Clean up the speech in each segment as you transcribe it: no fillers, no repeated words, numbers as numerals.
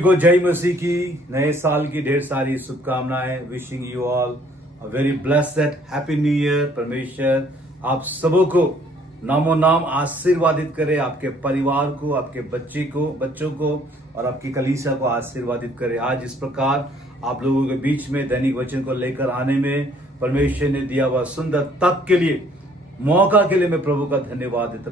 को जय मसीह की नए साल की ढेर सारी शुभकामनाएं। Wishing you all a very blessed happy new year. परमेश्वर आप सबों को नामो नाम आशीर्वादित करे, आपके परिवार को, आपके बच्चों को और आपकी कलीसिया को आशीर्वादित करे। आज इस प्रकार आप लोगों के बीच में दैनिक वचन को लेकर आने में परमेश्वर ने दिया हुआ सुंदर तक के लिए, मौका के लिए मैं प्रभु का धन्यवाद देता।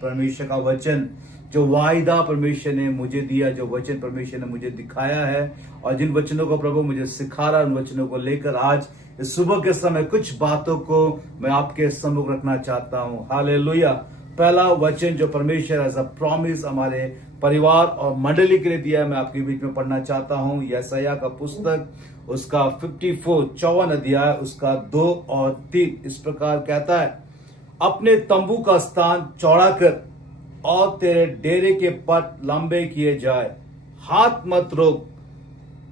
परमेश्वर का वचन जो वायदा परमेश्वर ने मुझे दिया, जो वचन परमेश्वर ने मुझे दिखाया है और जिन वचनों को प्रभु मुझे सिखा रहा है, उन वचनों को लेकर आज इस सुबह के समय कुछ बातों को मैं आपके सम्मुख रखना चाहता हूं। हालेलुया। पहला वचन जो परमेश्वर एज अ प्रॉमिस हमारे परिवार और मंडली के लिए दिया है, मैं आपके बीच में पढ़ना चाहता हूं। यशायाह का पुस्तक उसका 54 अध्याय उसका 2 और 3 इस प्रकार कहता है, अपने तंबू का स्थान चौड़ा कर और तेरे डेरे के पट लंबे किए जाए, हाथ मत रोक,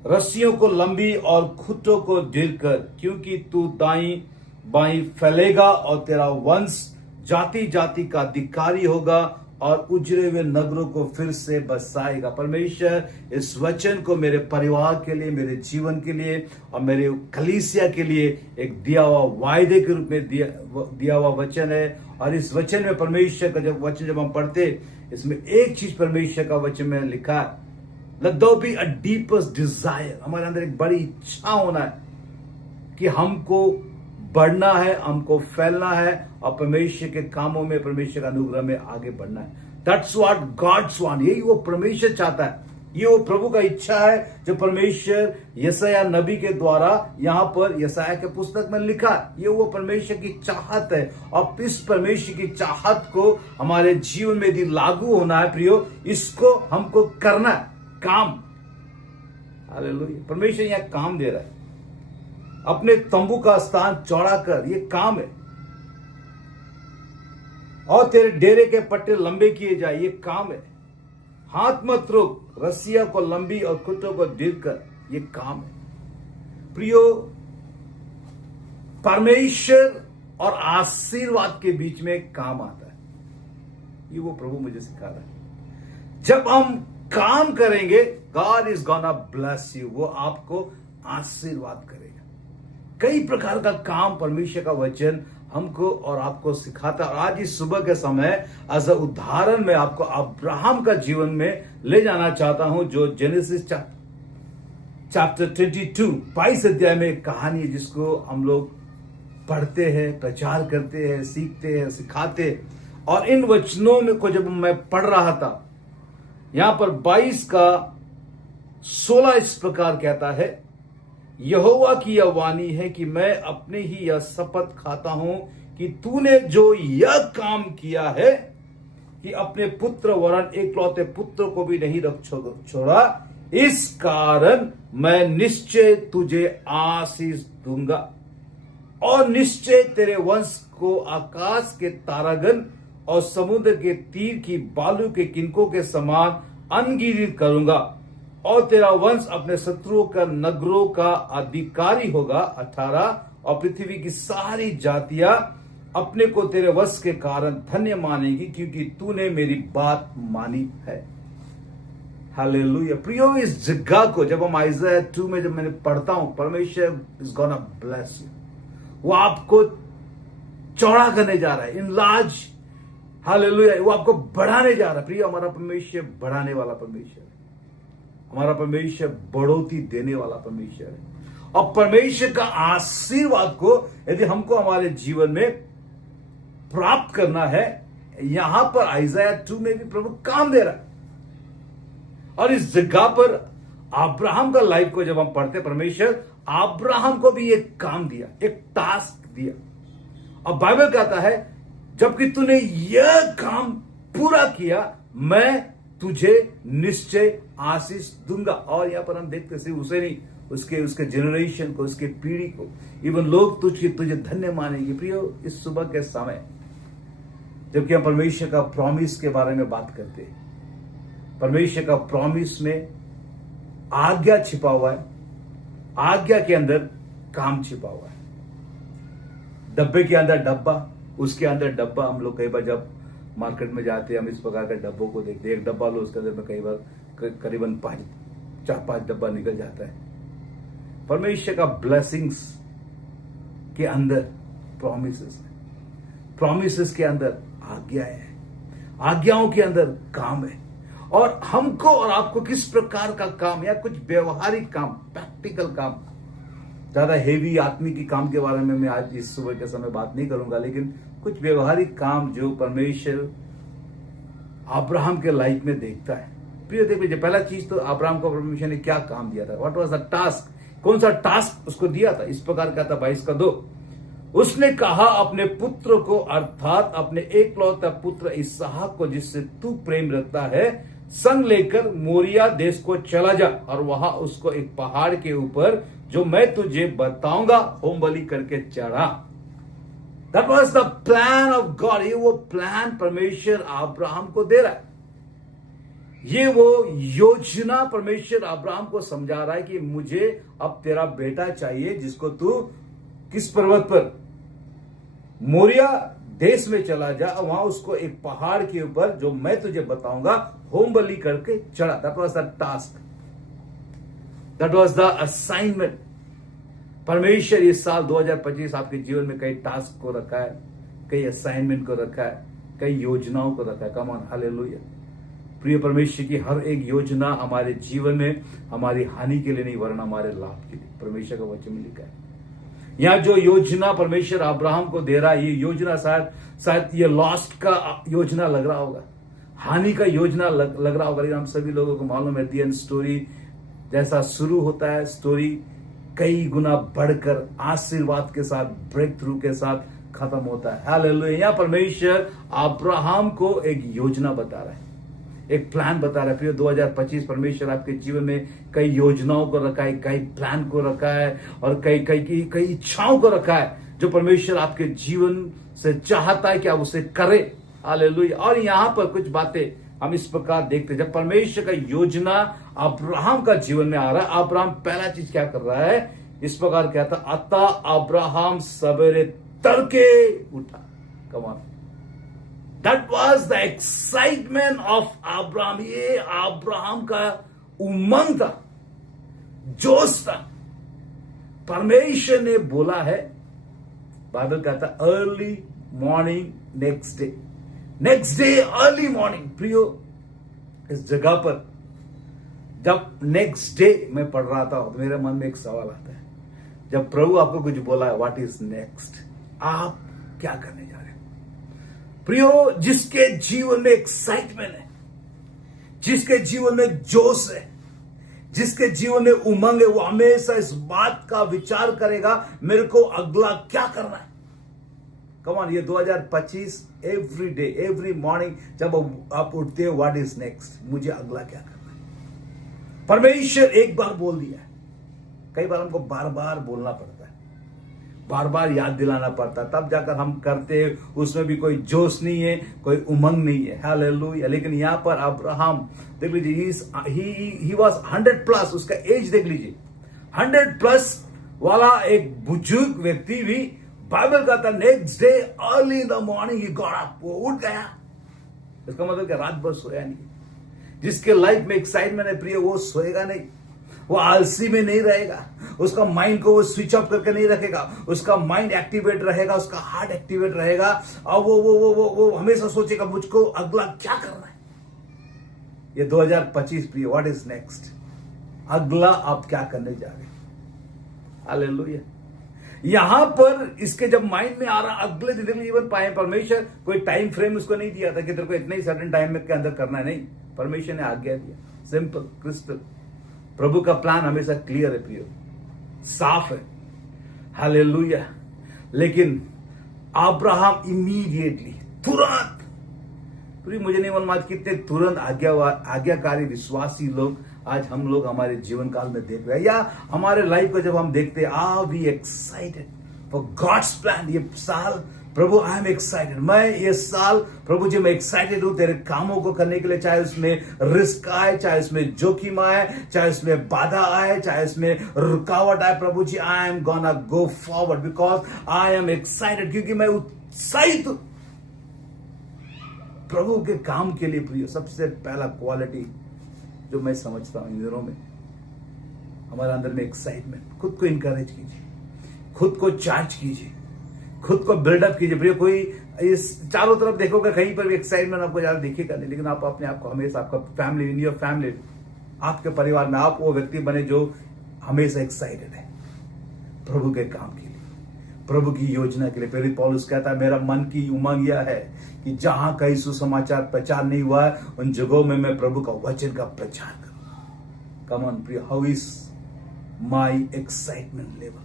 रस्सियों को लंबी और खुटों को ढील कर, क्योंकि तू दाई बाई फैलेगा और तेरा वंश जाति जाति का अधिकारी होगा और उजड़े हुए नगरों को फिर से बसाएगा। परमेश्वर इस वचन को मेरे परिवार के लिए, मेरे जीवन के लिए और मेरे कलीसिया के लिए एक दिया हुआ वायदे के रूप में दिया हुआ वचन है। और इस वचन में परमेश्वर का जब हम पढ़ते, इसमें एक चीज परमेश्वर का वचन में लिखा है, Let there be a deepest desire। हमारे अंदर एक बड़ी इच्छा होना है कि हमको बढ़ना है, हमको फैलना है और परमेश्वर के कामों में, परमेश्वर के अनुग्रह में आगे बढ़ना है। That's what God's want। यही वो परमेश्वर चाहता है, ये वो प्रभु का इच्छा है जो परमेश्वर यशायाह नबी के द्वारा यहाँ पर यशायाह के पुस्तक में लिखा है। ये वो परमेश्वर की चाहत है और इस परमेश्वर की चाहत को हमारे जीवन में यदि लागू होना है प्रियो, इसको हमको करना है, काम। हालेलुया। परमेश्वर यहाँ काम दे रहा है, अपने तंबू का स्थान चौड़ा कर, ये काम है। और तेरे डेरे के पट्टे लंबे किए जाए, ये काम है। हाथ मत रोक, रस्सियों को लंबी और खुटों को ढील कर, ये काम है। प्रियो, परमेश्वर और आशीर्वाद के बीच में काम आता है, ये वो प्रभु मुझे सिखा रहा है। जब हम काम करेंगे, God is gonna bless you, वो आपको आशीर्वाद करेगा। कई प्रकार का काम परमेश्वर का वचन हमको और आपको सिखाता। और आज इस सुबह के समय एज अ उदाहरण में आपको अब्राहम का जीवन में ले जाना चाहता हूं, जो जेनेसिस चैप्टर 22 अध्याय में एक कहानी है जिसको हम लोग पढ़ते हैं, प्रचार करते हैं, सीखते हैं, सिखाते। और इन वचनों में को जब मैं पढ़ रहा था, यहां पर 22 का 16 इस प्रकार कहता है, यहोवा की यह वाणी है कि मैं अपने ही यह शपथ खाता हूं कि तूने जो यह काम किया है कि अपने पुत्र वरन एकलौते पुत्र को भी नहीं रख छोड़ा, इस कारण मैं निश्चय तुझे आशीष दूंगा और निश्चय तेरे वंश को आकाश के तारागण और समुद्र के तीर की बालू के किनकों के समान अनगिनत करूंगा और तेरा वंश अपने शत्रुओं का नगरों का अधिकारी होगा। 18 और पृथ्वी की सारी जातियां अपने को तेरे वश के कारण धन्य मानेगी, क्योंकि तूने मेरी बात मानी है। हालेलुया। प्रियो, इस जगह को जब हम आइज़ाया 2 में जब मैंने पढ़ता हूं, परमेश्वर इज गोना ब्लेस यू, वो आपको चौड़ा करने जा रहा है, इनलार्ज। हालेलुया। वो आपको बढ़ाने जा रहा है। प्रियो, हमारा परमेश्वर बढ़ाने वाला परमेश्वर है, हमारा परमेश्वर बढ़ोतरी देने वाला परमेश्वर है। और परमेश्वर का आशीर्वाद को यदि हमको हमारे जीवन में प्राप्त करना है, यहां पर आइज़ाया 2 में भी प्रभु काम दे रहा है। और इस जगह पर अब्राहम का लाइफ को जब हम पढ़ते, परमेश्वर अब्राहम को भी एक काम दिया, एक टास्क दिया। और बाइबल कहता है, जबकि तूने यह काम पूरा किया, मैं तुझे निश्चय आशीष दूंगा। और यहां पर हम देखते सिर्फ उसे नहीं, उसके जनरेशन को, उसके पीढ़ी को, इवन लोग तुझे धन्य मानेंगे। प्रियो, इस सुबह के समय जबकि हम परमेश्वर का प्रॉमिस के बारे में बात करते हैं, परमेश्वर का प्रॉमिस में आज्ञा छिपा हुआ है, आज्ञा के अंदर काम छिपा हुआ है। डब्बे के अंदर डब्बा, उसके अंदर डब्बा। हम लोग कई बार जब मार्केट में जाते हैं, हम इस प्रकार के डब्बों को देखते हैं। एक डब्बा लो, उसके अंदर में कई बार करीबन 4-5 डब्बा निकल जाता है। परमेश्वर का ब्लेसिंग्स के अंदर प्रॉमिसेस है, प्रॉमिसेस के अंदर आज्ञाएं हैं, आज्ञाओं के अंदर काम है। और हमको और आपको किस प्रकार का काम, या कुछ व्यवहारिक काम, प्रैक्टिकल काम, ज्यादा हेवी आत्मिक काम के बारे में मैं आज इस सुबह के समय बात नहीं करूंगा, लेकिन कुछ व्यवहारिक काम जो परमेश्वर अब्राहम के लाइफ में देखता है। प्रिय देख लीजिए, पहला चीज तो अब्राहम को परमेश्वर ने क्या काम दिया था, व्हाट वाज द टास्क, कौन सा टास्क उसको दिया था। इस प्रकार का था 22:2, उसने कहा अपने पुत्र को, अर्थात अपने एकलौता पुत्र इसहाक को, जिससे तू प्रेम रखता है, संग लेकर मोरिया देश को चला जा और वहां उसको एक पहाड़ के ऊपर, जो मैं तुझे बताऊंगा, होम बलि करके चढ़ा। That was the plan of God. ये वो प्लान परमेश्वर अब्राहम को दे रहा है, ये वो योजना परमेश्वर अब्राहम को समझा रहा है कि मुझे अब तेरा बेटा चाहिए, जिसको तू किस पर्वत पर, मोरिया देश में चला जा, वहां उसको एक पहाड़ के ऊपर, जो मैं तुझे बताऊंगा, होम बलि करके चढ़ा। That was the task, that was the assignment. परमेश्वर इस साल 2025 आपके जीवन में कई टास्क को रखा है, कई असाइनमेंट को रखा है, कई योजनाओं को रखा है। Come on, hallelujah. प्रिय परमेश्वर की हर एक योजना हमारे जीवन में हमारी हानि के लिए नहीं, वरन हमारे लाभ के लिए परमेश्वर का वचन में लिखा है। यहाँ जो योजना परमेश्वर अब्राहम को दे रहा है, ये योजना शायद ये लॉस्ट का योजना लग रहा होगा, हानि का योजना लग रहा होगा, लेकिन हम सभी लोगों को मालूम है, दी एंड स्टोरी जैसा शुरू होता है, स्टोरी कई गुना बढ़कर आशीर्वाद के साथ, ब्रेक थ्रू के साथ खत्म होता है। हालेलुया। यहाँ परमेश्वर अब्राहम को एक योजना बता रहा है, एक प्लान बता रहा है। प्रिय 2025 परमेश्वर आपके जीवन में कई योजनाओं को रखा है, कई प्लान को रखा है, और कई इच्छाओं को रखा है, जो परमेश्वर आपके जीवन से चाहता है कि आप उसे करें। हालेलुया। और यहाँ पर कुछ बातें हम इस प्रकार देखते हैं, जब परमेश्वर का योजना अब्राहम का जीवन में आ रहा है, अब्राहम पहला चीज क्या कर रहा है, इस प्रकार कहता, अतः अब्राहम सवेरे तड़के उठा। Come on, that was the excitement of Abraham. ये अब्राहम का उमंग था, जोश था। परमेश्वर ने बोला है, बाइबल कहता early morning next day early morning. प्रियो, इस जगह पर जब नेक्स्ट डे मैं पढ़ रहा था, तो मेरे मन में एक सवाल आता है, जब प्रभु आपको कुछ बोला है, व्हाट इज नेक्स्ट, आप क्या करने जा रहे हो। प्रियो, जिसके जीवन में एक्साइटमेंट है, जिसके जीवन में जोश है, जिसके जीवन में उमंग है, वो हमेशा इस बात का विचार करेगा, मेरे को अगला क्या करना है। कम ऑन, ये 2025 एवरी डे, एवरी मॉर्निंग जब आप उठते हो, व्हाट इज नेक्स्ट, मुझे अगला क्या करना है। परमेश्वर एक बार बोल दिया है, कई बार हमको बार बार बोलना पड़ता है, बार बार याद दिलाना पड़ता है, तब जाकर हम करते हैं। उसमें भी कोई जोश नहीं है, कोई उमंग नहीं है। हालेलुया। लेकिन यहां पर अब्राहम देख लीजिए, ही वाज 100+, उसका एज देख लीजिए, 100+ वाला एक बुजुर्ग व्यक्ति भी, बाइबल कहता next day early in the morning he got up, वो उठ गया। इसका मतलब क्या, रात भर सोया नहीं। जिसके लाइफ में एक्साइटमेंट है प्रिय, वो सोएगा नहीं, वो आलसी में नहीं रहेगा, उसका माइंड को वो स्विच ऑफ करके नहीं रखेगा, उसका माइंड एक्टिवेट रहेगा, उसका हार्ट एक्टिवेट रहेगा, और वो हमेशा सोचेगा मुझको अगला क्या करना है। ये 2025 प्रिय, व्हाट इज नेक्स्ट, अगला आप क्या करने जा रहे हैं। हालेलुया। यहां पर इसके जब माइंड में आ रहा, अगले दिन जीवन पाए, परमेश्वर कोई टाइम फ्रेम उसको नहीं दिया था कि तेरे को इतने ही सर्टेन टाइम में के अंदर करना है, नहीं, परमेश्वर ने आज्ञा दिया, सिंपल क्रिस्टल। प्रभु का प्लान हमेशा क्लियर है प्रियो, साफ है। हालेलुया। लेकिन अब्राहम इमीडिएटली, तुरंत, प्रिय मुझे नहीं मालूम आज कितने तुरंत आज्ञाकारी विश्वासी लोग आज हम लोग हमारे जीवन काल में देख रहे हैं, या हमारे लाइफ को जब हम देखते हैं, are we excited for God's plan. ये साल प्रभु, आई एम एक्साइटेड, मैं ये साल प्रभु जी मैं एक्साइटेड हूं तेरे कामों को करने के लिए, चाहे उसमें रिस्क आए, चाहे उसमें जोखिम आए, चाहे उसमें बाधा आए, चाहे उसमें रुकावट आए, प्रभु जी I am gonna go forward because I am excited, क्योंकि मैं उत्साहित हूं प्रभु के काम के लिए। प्रिय, सबसे पहला क्वालिटी जो मैं समझता हूं इन दिनों में, हमारे अंदर में एक्साइटमेंट, खुद को इंकरेज कीजिए, खुद को चार्ज कीजिए, खुद को बिल्डअप कीजिए। प्रिय, कोई इस चारों तरफ देखोगे कहीं पर भी एक्साइटमेंट आपको ज्यादा दिखेगा नहीं, लेकिन आप अपने आप को हमेशा, आपका फैमिली, इन योर फैमिली, आपके परिवार में आप वो व्यक्ति बने जो हमेशा एक्साइटेड है प्रभु के काम के लिए, प्रभु की योजना के लिए। प्रेरित पौलुस कहता है, मेरा मन की उमंग यह है कि जहां कहीं सुसमाचार प्रचार नहीं हुआ है, उन जगहों में मैं प्रभु का वचन का प्रचार करूं। कम ऑन प्रिय, how is my excitement level?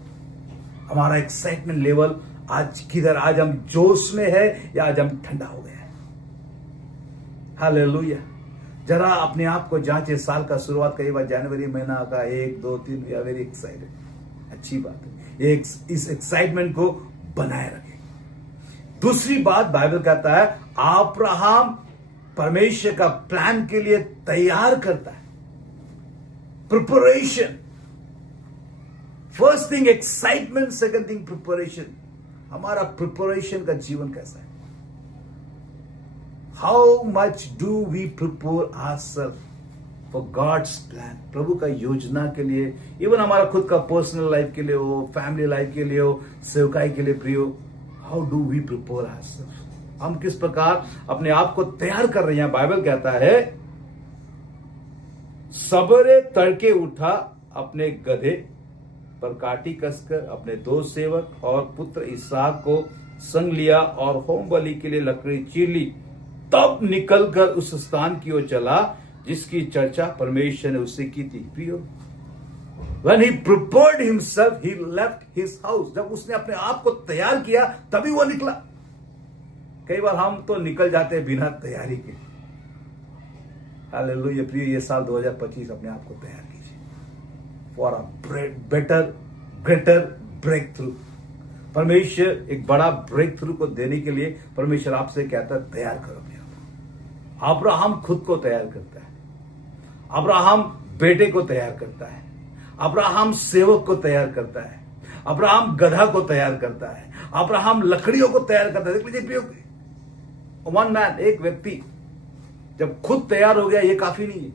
हमारा एक्साइटमेंट लेवल आज किधर? आज हम जोश में है या आज हम ठंडा हो गए हैं? हालेलुया। जरा अपने आप को जांचे। साल का शुरुआत कई बार जनवरी महीना का 1, 2, 3, वी आर वेरी एक्साइटेड, अच्छी बात है। इस एक्साइटमेंट को बनाए रखें। दूसरी बात, बाइबल कहता है अब्राहम परमेश्वर का प्लान के लिए तैयार करता है, preparation. First thing excitement, second thing preparation. हमारा प्रिपरेशन का जीवन कैसा है? How much do we prepare ourselves for God's plan? प्रभु का योजना के लिए, इवन हमारा खुद का पर्सनल लाइफ के लिए हो, फैमिली लाइफ के लिए हो, सेवकाई के लिए प्रियो, how do we prepare ourself? हम किस प्रकार अपने आप को तैयार कर रहे हैं? बाइबल कहता है सबेरे तड़के उठा, अपने गधे पर काटी कसकर अपने 2 सेवक और पुत्र इसहाक को संग लिया और होम बलि के लिए लकड़ी चीर ली। तब निकलकर उस स्थान की ओर चला जिसकी चर्चा परमेश्वर ने उससे की थी। प्रियो, when he prepared himself, he left his house. जब उसने अपने आप को तैयार किया तभी वो निकला। कई बार हम तो निकल जाते हैं बिना तैयारी के। हालेलुया। प्रिय, ये साल 2025 अपने आप को तैयार कीजिए for a better greater breakthrough. परमेश्वर एक बड़ा ब्रेक थ्रू को देने के लिए परमेश्वर आपसे कहता है तैयार करो अपने आप। अब्राहम खुद को तैयार करता है, अब्राहम बेटे को तैयार करता है, अब्राहम सेवक को तैयार करता है, अब्राहम गधा को तैयार करता है, अब्राहम लकड़ियों को तैयार करता है। देख लीजिए, वन मैन, एक व्यक्ति जब खुद तैयार हो गया, ये काफी नहीं है,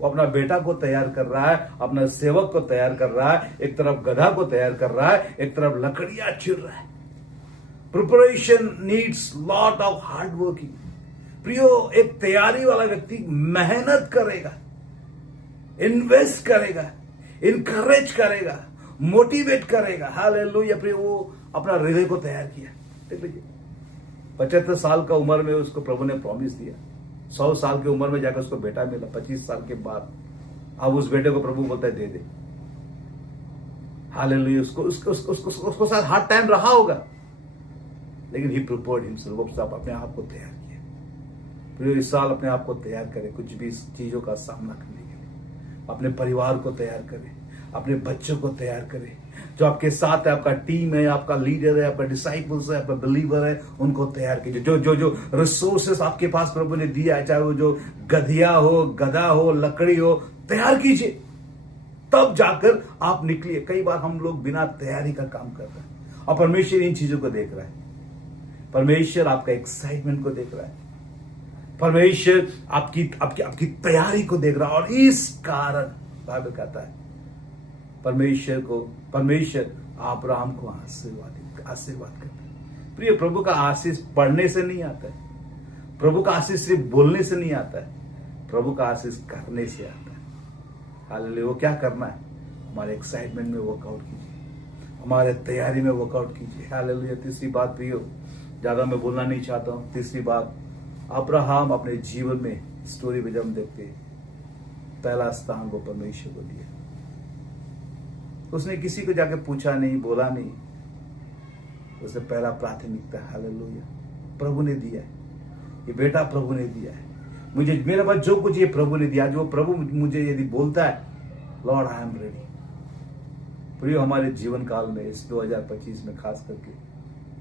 वो अपना बेटा को तैयार कर रहा है, अपना सेवक को तैयार कर रहा है, एक तरफ गधा को तैयार कर रहा है, एक तरफ लकड़ियां चीर रहा है। Preparation needs lot of hard working. प्रियो, एक तैयारी वाला व्यक्ति मेहनत करेगा, इन्वेस्ट करेगा, इनकरेज करेगा, मोटिवेट करेगा। हालेलुया। प्रियो, वो अपना हृदय को तैयार किया। देख लीजिए, 75 साल का उम्र में उसको प्रभु ने प्रॉमिस दिया, 100 साल की उम्र में जाकर उसको बेटा मिला, 25 साल के बाद अब उस बेटे को प्रभु बोलता है दे दे। हालेलुया। उसको साथ हार्ड टाइम रहा होगा, लेकिन ही प्रिपेयर्ड हिमसेल्फ, वो सब अपने आप को तैयार किया। फिर इस साल अपने आप को तैयार करें कुछ भी चीजों का सामना करने के लिए। अपने परिवार को तैयार करें, अपने बच्चों को तैयार करें, जो आपके साथ है, आपका टीम है, आपका लीडर है, आपका डिसाइपल्स है, आपका बिलीवर है, उनको तैयार कीजिए। जो रिसोर्सेस आपके पास प्रभु ने दिया है, चाहे वो जो गधिया हो, गधा हो, लकड़ी हो, तैयार कीजिए, तब जाकर आप निकलिए। कई बार हम लोग बिना तैयारी का काम कर रहे हैं और परमेश्वर इन चीजों को देख रहा है। परमेश्वर आपका एक्साइटमेंट को देख रहा है, परमेश्वर आपकी तैयारी को देख रहा है। और इस कारण बाइबल कहता है परमेश्वर अब्राहम को आशीर्वाद करता है। प्रिय, प्रभु का आशीष पढ़ने से नहीं आता है, प्रभु का आशीष सिर्फ बोलने से नहीं आता है, प्रभु का आशीष करने से आता है। हालेलुया। वो क्या करना है? हमारे एक्साइटमेंट में वर्कआउट कीजिए, हमारे तैयारी में वर्कआउट कीजिए। हालेलुया। तीसरी बात प्रियो, ज्यादा मैं बोलना नहीं चाहता हूं। तीसरी बात, अब्राहम अपने जीवन में स्टोरी में जब हम देखते हैं, पहला स्थान वो परमेश्वर को दिया। उसने किसी को जाके पूछा नहीं, बोला नहीं, उसे पहला प्राथमिकता हालेलुया प्रभु ने दिया है। ये बेटा प्रभु ने दिया है मुझे, मेरे पास जो कुछ ये प्रभु ने दिया, जो प्रभु मुझे यदि बोलता है, लॉर्ड आई एम रेडी। प्रियो, हमारे जीवन काल में इस 2025 में खास करके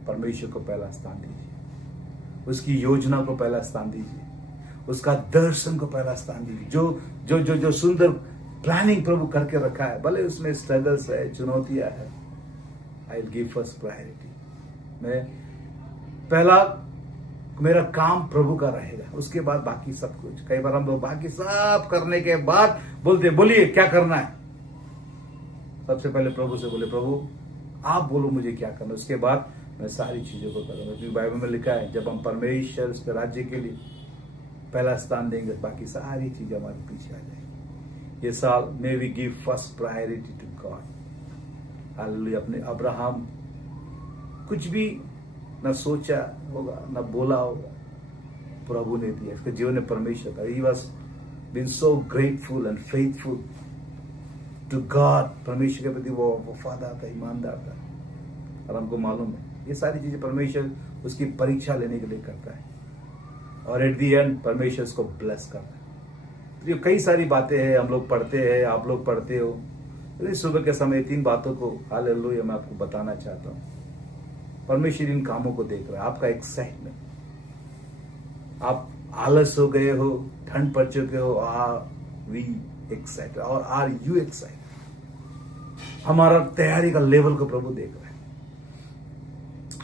परमेश्वर को पहला स्थान दीजिए, उसकी योजना को पहला स्थान दीजिए, उसका दर्शन को पहला स्थान दीजिए। जो सुंदर प्लानिंग प्रभु करके रखा है, भले उसमें स्ट्रगल्स है, चुनौतियां है, I will give first priority. मैं पहला, मेरा काम प्रभु का रहेगा, उसके बाद बाकी सब कुछ। कई बार हम लोग बाकी सब करने के बाद बोलिए क्या करना है, सबसे पहले प्रभु से बोले, प्रभु आप बोलो मुझे क्या करना, उसके बाद मैं सारी चीजों को करूंगा। क्योंकि बाइबल में लिखा है जब हम परमेश्वर उसके राज्य के लिए पहला स्थान देंगे, बाकी सारी चीजें हमारे पीछे आ जाएंगी। ये साल may we give first priority to God. हालेलुया। अपने अब्राहम कुछ भी न सोचा होगा न बोला होगा, प्रभु ने दिया। इसके जीवन में परमेश्वर था। He was been so grateful and faithful to God. परमेश्वर के प्रति वो वफादार था, ईमानदार था। और हमको मालूम है ये सारी चीजें परमेश्वर उसकी परीक्षा लेने के लिए करता है, और एट दी एंड परमेश्वर उसको ब्लेस करता है। तो ये कई सारी बातें हैं, हम लोग पढ़ते हैं, आप लोग पढ़ते हो। तो इस सुबह के समय 3 बातों को हालेलुया मैं आपको बताना चाहता हूँ। परमेश्वर इन कामों को देख रहा है। आपका एक्साइटमेंट, आप आलस हो गए हो, ठंड पड़ चुके हो, आर वी एक्साइटेड और आर यू एक्साइटेड? हमारा तैयारी का लेवल को प्रभु देख रहा है,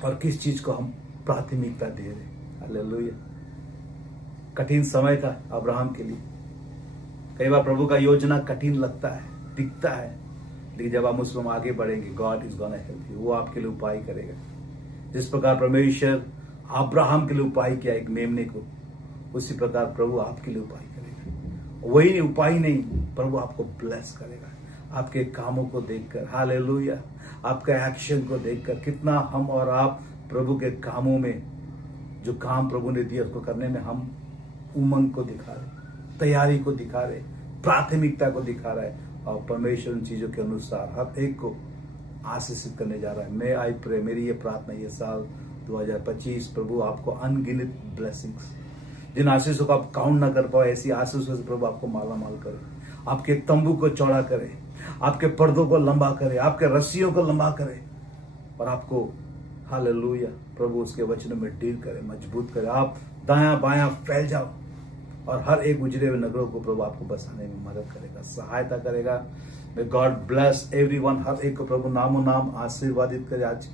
और किस चीज को हम प्राथमिकता दे रहे हैं। हालेलुया। कठिन समय था अब्राहम के लिए। कई बार प्रभु का योजना कठिन लगता है, दिखता है, लेकिन जब हम उसमें आगे बढ़ेंगे, God is gonna help you. वो आपके लिए उपाय करेगा। जिस प्रकार परमेश्वर अब्राहम के लिए उपाय किया एक मेमने को, उसी प्रकार प्रभु आपके लिए उपाय करेगा। वही नहीं, उपाय नहीं, प्रभु आपको ब्लेस करेगा आपके कामों को देखकर। हालेलुया। आपका एक्शन को देखकर कितना हम और आप प्रभु के कामों में, जो काम प्रभु ने दिया उसको करने में हम उमंग को दिखा रहे, तैयारी को दिखा रहे, प्राथमिकता को दिखा रहा है, और परमेश्वर उन चीजों के अनुसार हर एक को आशीषित करने जा रहा है। मैं आई प्रे, मेरी ये प्रार्थना ये साल 2025 प्रभु आपको अनगिनत ब्लेसिंग्स, जिन आशीषों को आप काउंट ना कर पाओ, ऐसी आशीषों से प्रभु आपको माला माल करे, आपके तंबू को चौड़ा करे, आपके पर्दों को लंबा करे, आपके रस्सियों को लंबा करे, और आपको हालेलुया प्रभु उसके वचनों में डील करे, मजबूत करे। आप दायां बायां फैल जाओ, और हर एक उजड़े हुए नगरों को प्रभु आपको बसाने में मदद करेगा, सहायता करेगा। May God bless everyone. हर एक को प्रभु नामों नाम आशीर्वादित करे। आज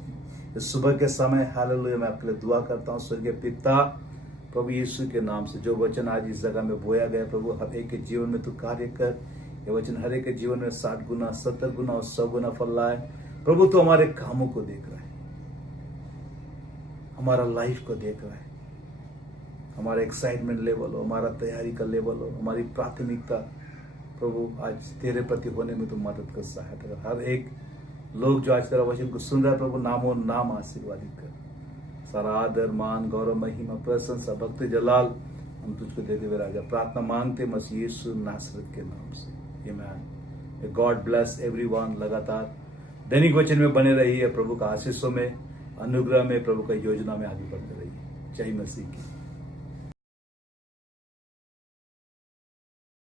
इस सुबह के समय हालेलुया मैं आपके लिए दुआ करता हूँ। स्वर्गीय पिता, प्रभु यीशु के नाम से जो वचन आज इस जगह में बोया गया, प्रभु हर एक के जीवन में तू कार्य कर। ये वचन हर एक के जीवन में 60 गुना, 70 गुना और 100 गुना फल लाए। प्रभु तू हमारे कामों को देख रहा है, हमारा लाइफ को देख रहा है, हमारा एक्साइटमेंट लेवल हो, हमारा तैयारी का लेवल हो, हमारी प्राथमिकता प्रभु आज तेरे प्रति होने में तू मदद कर, सहायता कर। हर एक लोग जो आज तेरा वचन को सुन रहा है प्रभु नामों नाम आशीर्वादित कर। सारा आदर मान गौरव महिमा प्रशंसा भक्ति जलाल हम तुझको देते हुए राजा प्रार्थना मांगते मसीह यीशु नासरत के नाम से, आमीन। God bless everyone. लगातार दैनिक वचन में बने रहिए, प्रभु का आशीषों में, अनुग्रह में, प्रभु का योजना में आगे बढ़ते रहिए। जय मसीह की।